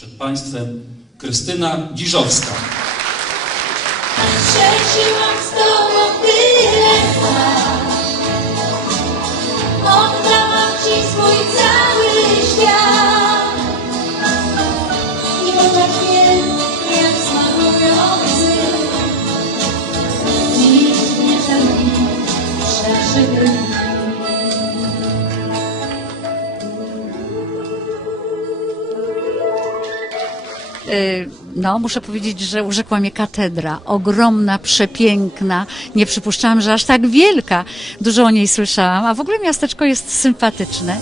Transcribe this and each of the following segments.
Przed Państwem Krystyna Dziżowska. Przeżyłam z tyle ci swój cały świat. I chociaż wiem, jak No, muszę powiedzieć, że urzekła mnie katedra. Ogromna, przepiękna. Nie przypuszczałam, że aż tak wielka. Dużo o niej słyszałam, a w ogóle miasteczko jest sympatyczne.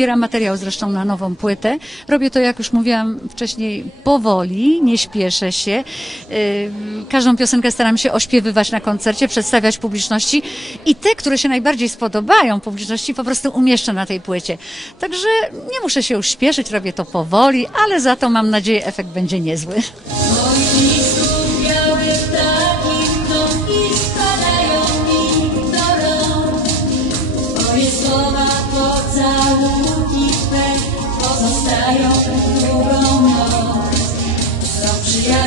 Zbieram materiał zresztą na nową płytę. Robię to, jak już mówiłam wcześniej, powoli, nie śpieszę się. Każdą piosenkę staram się ośpiewywać na koncercie, przedstawiać publiczności i te, które się najbardziej spodobają publiczności, po prostu umieszczę na tej płycie. Także nie muszę się już śpieszyć, robię to powoli, ale za to mam nadzieję efekt będzie niezły.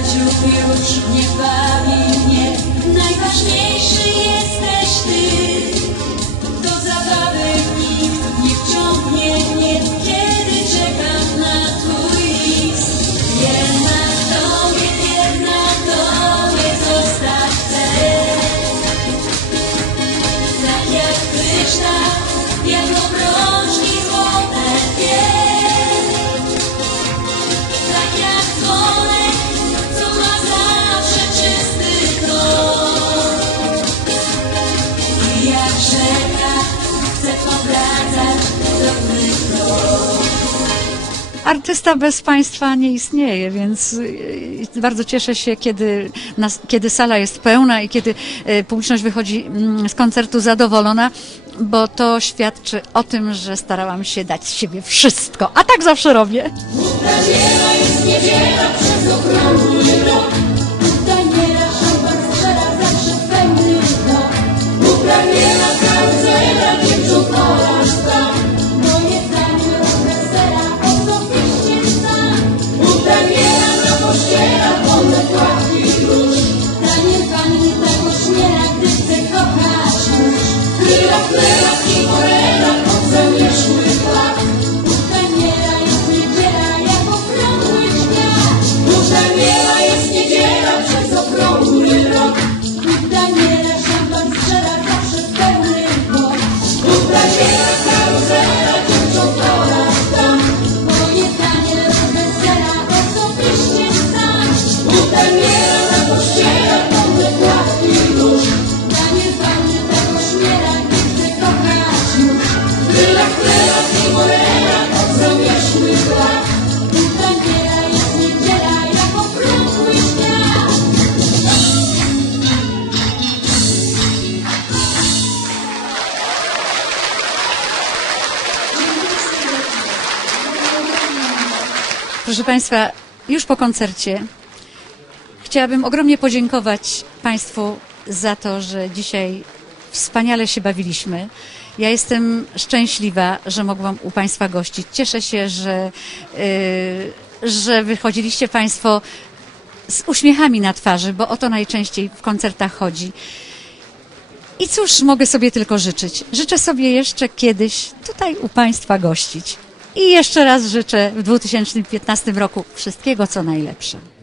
Przyjaciół już nie bawi najważniejszy jesteś Ty. Do zabawy Artysta bez państwa nie istnieje, więc y, bardzo cieszę się, kiedy, nas, kiedy sala jest pełna i kiedy y, publiczność wychodzi mm, z koncertu zadowolona, bo to świadczy o tym, że starałam się dać z siebie wszystko, a tak zawsze robię. Proszę Państwa, już po koncercie chciałabym ogromnie podziękować Państwu za to, że dzisiaj wspaniale się bawiliśmy. Ja jestem szczęśliwa, że mogłam u Państwa gościć. Cieszę się, że, yy, że wychodziliście Państwo z uśmiechami na twarzy, bo o to najczęściej w koncertach chodzi. I cóż mogę sobie tylko życzyć? Życzę sobie jeszcze kiedyś tutaj u Państwa gościć. I jeszcze raz życzę w 2015 roku wszystkiego, co najlepsze.